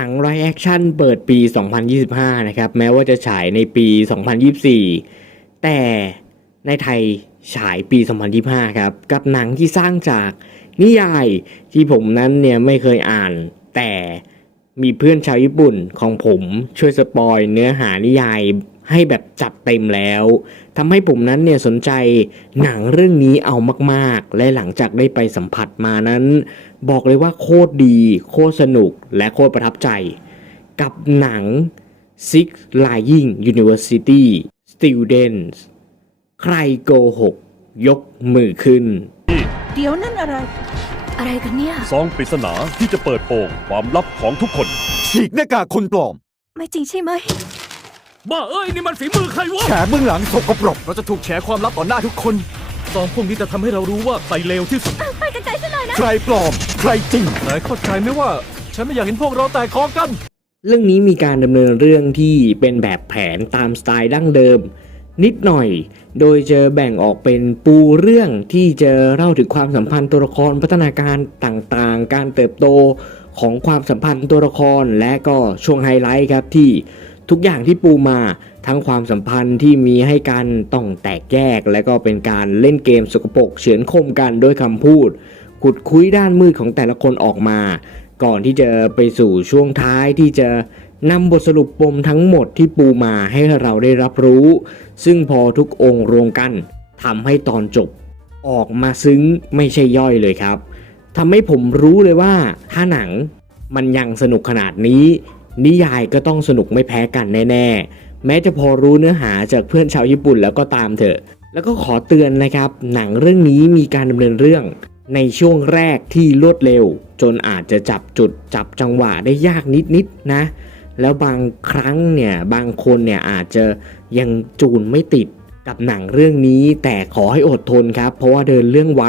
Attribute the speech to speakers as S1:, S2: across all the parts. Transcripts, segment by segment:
S1: หนังไรแอคชั่นเปิดปี 2025 นะครับ แม้ว่าจะฉายในปี 2024 แต่ในไทยฉายปี 2025 ครับ กับหนังที่สร้างจากนิยายที่ผมนั้นเนี่ยไม่เคยอ่าน แต่มีเพื่อนชาวญี่ปุ่นของผมช่วยสปอยเนื้อหานิยายให้แบบจัดเต็มแล้วทำให้ผมนั้นเนี่ยสนใจหนังเรื่องนี้เอามาก ๆ และหลังจากได้ไปสัมผัสมานั้น บอกเลยว่าโคตรดี โคตรสนุกและโคตรประทับใจ กับหนัง Six Lying University Students ใครโกหก ยกมือขึ้น
S2: เดี๋ยวนั่นอะไร
S3: อะไรกันเนี่ย
S4: ซองปริศนาที่จะเปิดโปงความลับของทุกคน
S5: ฉีกหน้ากากคนปลอม
S3: ไม่จริงใช่ไหม
S4: บ้าเอ้ย นี่มันฝีมือใครวะ
S5: แฉเบื้องหลังสกปรก
S4: เราจะถูกแฉความลับต่อหน้าทุกคน ซองพวกนี้จะทำให้เรารู้ว่าใครเลวที่สุด
S3: ไปกันไกลซะหน่อยนะ
S5: ใครปลอม ใครจริง
S4: นายเข้าใจไหมว่า ฉันไม่อยากเห็นพวกเราแตกคอกัน
S1: เรื่องนี้มีการดำเนินเรื่องที่เป็นแบบแผนตามสไตล์ดั้งเดิม นิดหน่อย โดยจะแบ่งออกเป็นปูเรื่องที่จะเล่าถึงความสัมพันธ์ตัวละครพัฒนาการต่างๆ การเติบโตของความสัมพันธ์ตัวละครและก็ช่วงไฮไลท์ครับที่ ทุกอย่างที่ปูมาทั้งความสัมพันธ์ที่มีให้การต้องแตกแยก และก็เป็นการเล่นเกมสกปรกเฉือนคมกันด้วยคำพูด ขุดคุยด้านมืดของแต่ละคนออกมา ก่อนที่จะไปสู่ช่วงท้ายที่จะนำบทสรุปปมทั้งหมดที่ปูมาให้เราได้รับรู้ ซึ่งพอทุกองค์รวมกันทำให้ตอนจบ ออกมาซึ้งไม่ใช่ย่อยเลยครับทำให้ผมรู้เลยว่าถ้าหนังมันยังสนุกขนาดนี้ นิยายก็ต้องสนุกไม่แพ้กันแน่ๆ แม้จะพอรู้เนื้อหาจากเพื่อนชาวญี่ปุ่นแล้วก็ตามเถอะ แล้วก็ขอเตือนนะครับ หนังเรื่องนี้มีการดำเนินเรื่อง ในช่วงแรกที่รวดเร็ว จนอาจจะจับจุดจับจังหวะได้ยากนิดๆนะ แล้วบางครั้งเนี่ยบางคนเนี่ยอาจจะยังจูนไม่ติดกับหนังเรื่องนี้ แต่ขอให้อดทนครับ เพราะว่าเดินเรื่องไว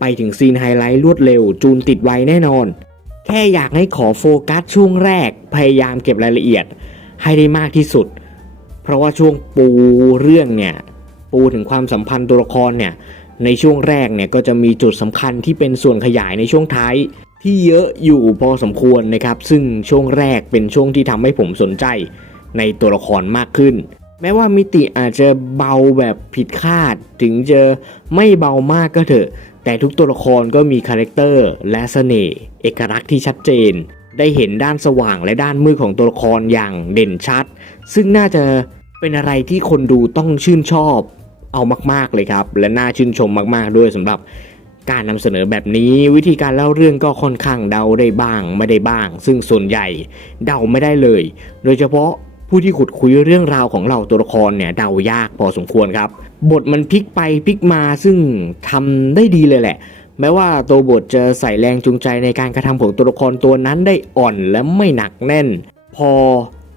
S1: ไปถึงซีนไฮไลท์รวดเร็ว จูนติดไวแน่นอน แค่อยากให้ขอโฟกัสช่วงแรก พยายามเก็บรายละเอียดให้ได้มากที่สุด เพราะว่าช่วงปูเรื่องเนี่ย ปูถึงความสัมพันธ์ตัวละครเนี่ย ในช่วงแรกเนี่ยก็จะมีจุดสำคัญที่เป็นส่วนขยายในช่วงท้ายที่เยอะอยู่พอสมควรนะครับ ซึ่งช่วงแรกเป็นช่วงที่ทำให้ผมสนใจในตัวละครมากขึ้น แม้ว่ามิติอาจจะเบาแบบผิดคาด ถึงจะไม่เบามากก็เถอะ แต่ทุกตัวละครก็มีคาแรคเตอร์และเสน่ห์เอกลักษณ์ที่ชัดเจน ได้เห็นด้านสว่างและด้านมืดของตัวละครอย่างเด่นชัด ซึ่งน่าจะเป็นอะไรที่คนดูต้องชื่นชอบเอามาก ๆเลยครับ และน่าชื่นชมมากๆด้วยสำหรับการนำเสนอแบบนี้วิธีการเล่าเรื่องก็ค่อนข้างเดาได้บ้างไม่ได้บ้าง ซึ่งส่วนใหญ่เดาไม่ได้เลย โดยเฉพาะ ผู้ที่ขุดคุยเรื่องราวของเราตัวละครเนี่ยเดายากพอสมควรครับ บทมันพลิกไปพลิกมาซึ่งทำได้ดีเลยแหละ แม้ว่าตัวบทจะใส่แรงจูงใจในการกระทำของตัวละครตัวนั้นได้อ่อนและไม่หนักแน่น พอ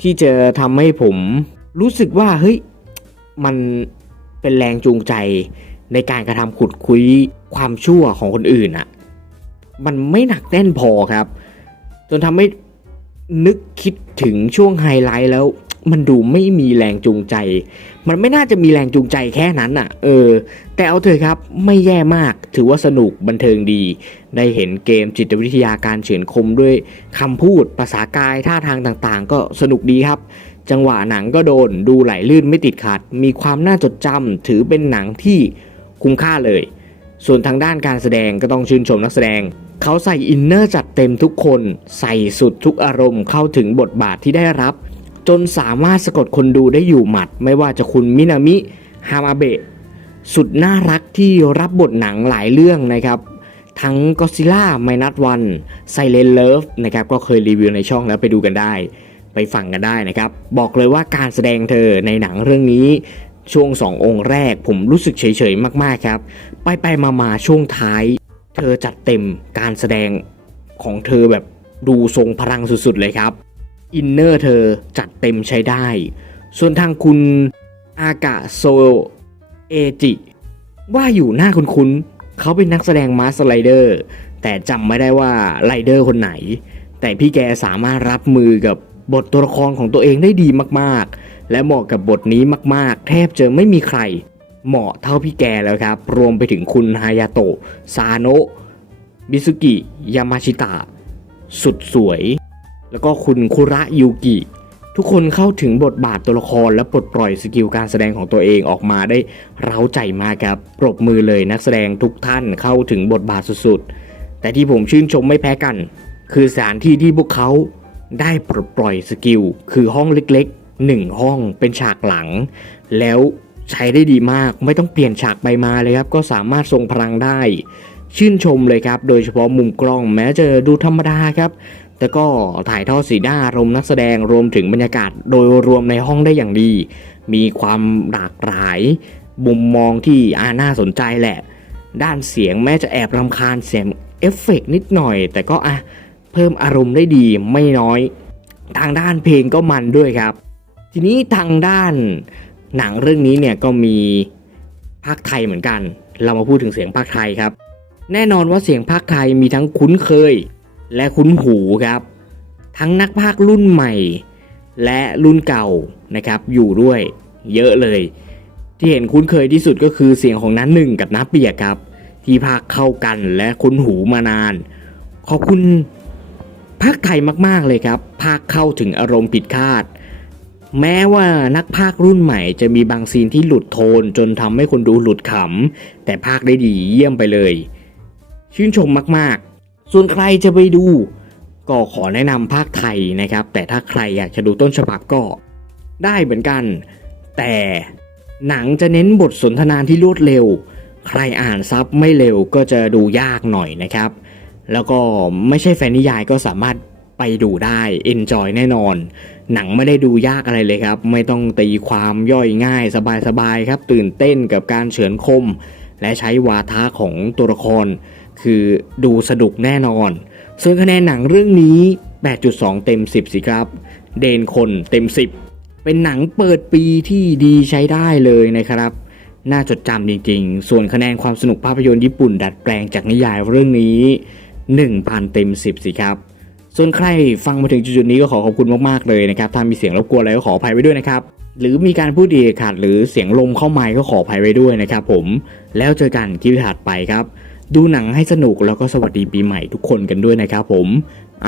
S1: ที่จะทำให้ผม รู้สึกว่าเฮ้ยมันเป็นแรงจูงใจในการกระทำขุดคุยความชั่วของคนอื่นอะมันไม่หนักแน่นพอครับ จนทำให้ นึกคิดถึงช่วงไฮไลท์แล้ว มันดูไม่มีแรงจูงใจ มันไม่น่าจะมีแรงจูงใจแค่นั้นอะเออ แต่เอาเถอะครับไม่แย่มากถือว่าสนุกบันเทิงดี ได้เห็นเกมจิตวิทยาการเฉือนคมด้วยคำพูดภาษากายท่าทางต่างๆ ก็สนุกดีครับ จังหวะหนังก็โดนดูไหลลื่นไม่ติดขัด มีความน่าจดจำถือเป็นหนังที่คุ้มค่าเลย ส่วนทางด้านการแสดงก็ต้องชื่นชมนักแสดง เขาใส่อินเนอร์จัดเต็มทุกคน ใส่สุดทุกอารมณ์เข้าถึงบทบาทที่ได้รับ จนสามารถสะกดคนดูได้อยู่หมัด ไม่ว่าจะคุณมินามิฮามาเบะสุดน่ารักที่รับบทหนังหลายเรื่องนะครับ ทั้ง Godzilla m i n u s One Silent Love นะครับก็เคยรีวิวในช่องแล้วไปดูกันได้ ไปฟังกันได้นะครับ บอกเลยว่าการแสดงเธอในหนังเรื่องนี้ช่วงสององค์แรกผมรู้สึกเฉยๆมากๆครับ ไปไปมามาๆช่วงท้าย เธอจัดเต็มการแสดงของเธอแบบดูทรงพลังสุดๆเลยครับ อินเนอร์เธอจัดเต็มใช้ได้ ส่วนทางคุณอากะโซเอจิ ว่าอยู่หน้าคุ้นๆเขาเป็นนักแสดงมาสไลเดอร์แต่จำไม่ได้ว่าไรเดอร์คนไหน แต่พี่แกสามารถรับมือกับบทตัวละครของตัวเองได้ดีมากๆ และเหมาะกับบทนี้มากๆ แทบจะไม่มีใคร เหมาะเท่าพี่แกแล้วครับ รวมไปถึงคุณฮายาโตะซาโนะบิสุกิ ยามาชิตะ สุดสวย แล้วก็คุณคุระยูกิ ทุกคนเข้าถึงบทบาทตัวละครและปลดปล่อยสกิลการแสดงของตัวเองออกมาได้เร้าใจมากครับ ปรบมือเลยนักแสดงทุกท่านเข้าถึงบทบาทสุดๆ แต่ที่ผมชื่นชมไม่แพ้กัน คือสถานที่ที่พวกเขาได้ปลดปล่อยสกิล คือห้องเล็กๆหนึ่งห้องเป็นฉากหลัง แล้ว ใช้ได้ดีมากไม่ต้องเปลี่ยนฉากไปมาเลยครับ ก็สามารถทรงพลังได้ ชื่นชมเลยครับ โดยเฉพาะมุมกล้องแม้จะดูธรรมดาครับแต่ก็ถ่ายทอดสีหน้าอารมณ์นักแสดงรวมถึงบรรยากาศโดยรวมในห้องได้อย่างดี มีความหลากหลาย มุมมองที่อาน่าสนใจแหละ ด้านเสียงแม้จะแอบรำคาญเสียงเอฟเฟกนิดหน่อย แต่ก็อะเพิ่มอารมณ์ได้ดีไม่น้อย ทางด้านเพลงก็มันด้วยครับ ทีนี้ทางด้าน หนังเรื่องนี้เนี่ยก็มีภาคไทยเหมือนกัน เรามาพูดถึงเสียงภาคไทยครับ แน่นอนว่าเสียงภาคไทยมีทั้งคุ้นเคย และคุ้นหูครับ ทั้งนักภาครุ่นใหม่ และรุ่นเก่านะครับอยู่ด้วยเยอะเลย ที่เห็นคุ้นเคยที่สุดก็คือเสียงของน้าหนึ่งกับน้าเปียกครับ ที่ภาคเข้ากันและคุ้นหูมานาน ขอบคุณภาคไทยมากๆเลยครับ ภาคเข้าถึงอารมณ์ผิดคาด แม้ว่านักภาครุ่นใหม่จะมีบางซีนที่หลุดโทนจนทำให้คนดูหลุดขำ แต่ภาคได้ดีเยี่ยมไปเลย ชื่นชมมากๆ ส่วนใครจะไปดู ก็ขอแนะนำภาคไทยนะครับ แต่ถ้าใครอยากจะดูต้นฉบับก็ ได้เหมือนกัน แต่หนังจะเน้นบทสนทนาที่รวดเร็ว ใครอ่านซับไม่เร็วก็จะดูยากหน่อยนะครับ แล้วก็ไม่ใช่แฟนนิยายก็สามารถ ไปดูได้ enjoy แน่นอน หนังไม่ได้ดูยากอะไรเลยครับ ไม่ต้องตีความย่อยง่ายสบายๆครับ ตื่นเต้นกับการเฉือนคม และใช้วาทะของตัวละคร คือดูสนุกแน่นอน ส่วนคะแนนหนังเรื่องนี้ 8.2 เต็ม 10 สิครับ เดนคนเต็ม 10 เป็นหนังเปิดปีที่ดีใช้ได้เลยนะครับน่าจดจำจริงๆ ส่วนคะแนนความสนุกภาพยนตร์ญี่ปุ่นดัดแปลงจากนิยายเรื่องนี้ 1,000 เต็ม 10 สิครับ ส่วนใครฟังมาถึงจุดๆนี้ก็ขอขอบคุณมากๆเลยนะครับถ้ามีเสียงรบกวนอะไรก็ขออภัยไว้ด้วยนะครับหรือมีการพูดดีขาดหรือเสียงลมเข้าไมค์ก็ขออภัยไว้ด้วยนะครับผมแล้วเจอกันคลิปถัดไปครับ ดูหนังให้สนุกแล้วก็สวัสดีปีใหม่ทุกคนกันด้วยนะครับผม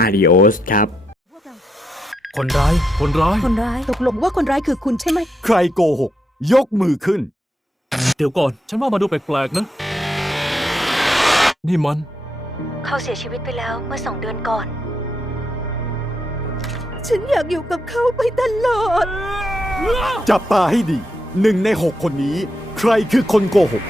S1: Adios ครับ
S4: คนร้าย คนร้าย
S3: คนร้าย
S2: ตกลงว่าคนร้ายคือคุณใช่ไหม
S5: ใครโกหก ยกมือขึ้น
S4: เดี๋ยวก่อน ฉันว่ามาดูแปลกๆนะ นี่มัน
S3: เขาเสียชีวิตไปแล้วเมื่อสองเดือนก่อน
S2: ฉันอยากอยู่กับเขาไปตลอด
S5: จับตาให้ดีหนึ่งในหกคนนี้ ใครคือคนโกหก